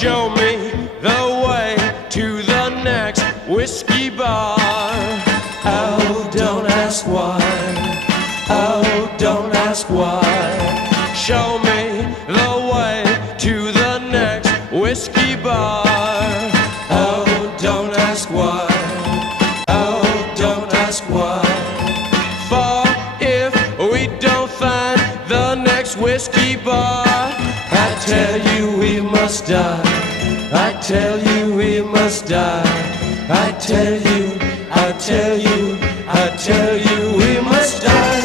show me the way to the next whiskey bar. Oh, don't ask why. Oh, don't ask why. Show me the way to the next whiskey bar. Oh, don't ask why. Oh, don't ask why. For if we don't find the next whiskey bar, I tell you we must die. I tell you we must die. I tell you, I tell you, I tell you we must die.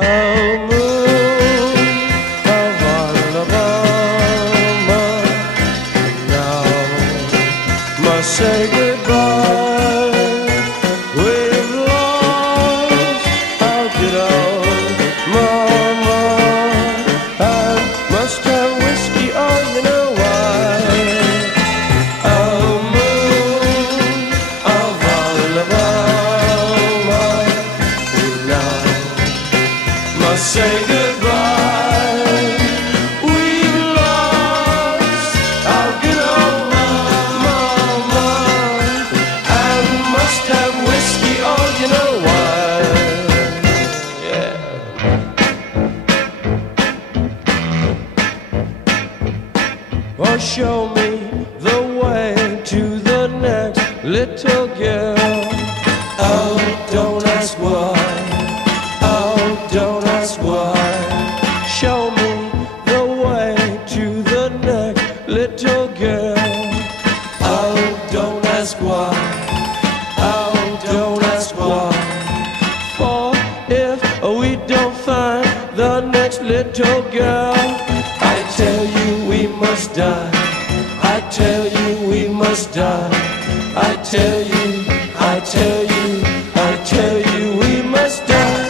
Oh, moon of Alabama, now must say goodbye. We've lost our good old mama. I must have whiskey, oh, you know why. Oh, moon of Alabama, now must say goodbye. We've lost our good old mama. I must have whiskey, oh, you know why. Yeah. Or show me the way to the next little girl. Oh, don't ask why. Oh, don't ask why. Show me the way to the next little girl. Oh, don't ask why. Oh, don't ask why. For if we don't find the next little girl, I tell you we must die. I tell you we must die. I tell you, I tell you, I tell you we must die.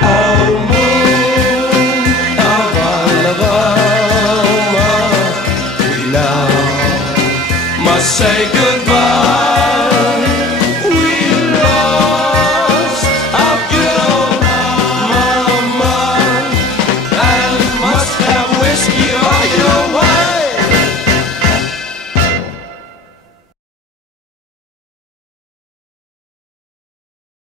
Oh, moon of Alabama, we now must say goodbye.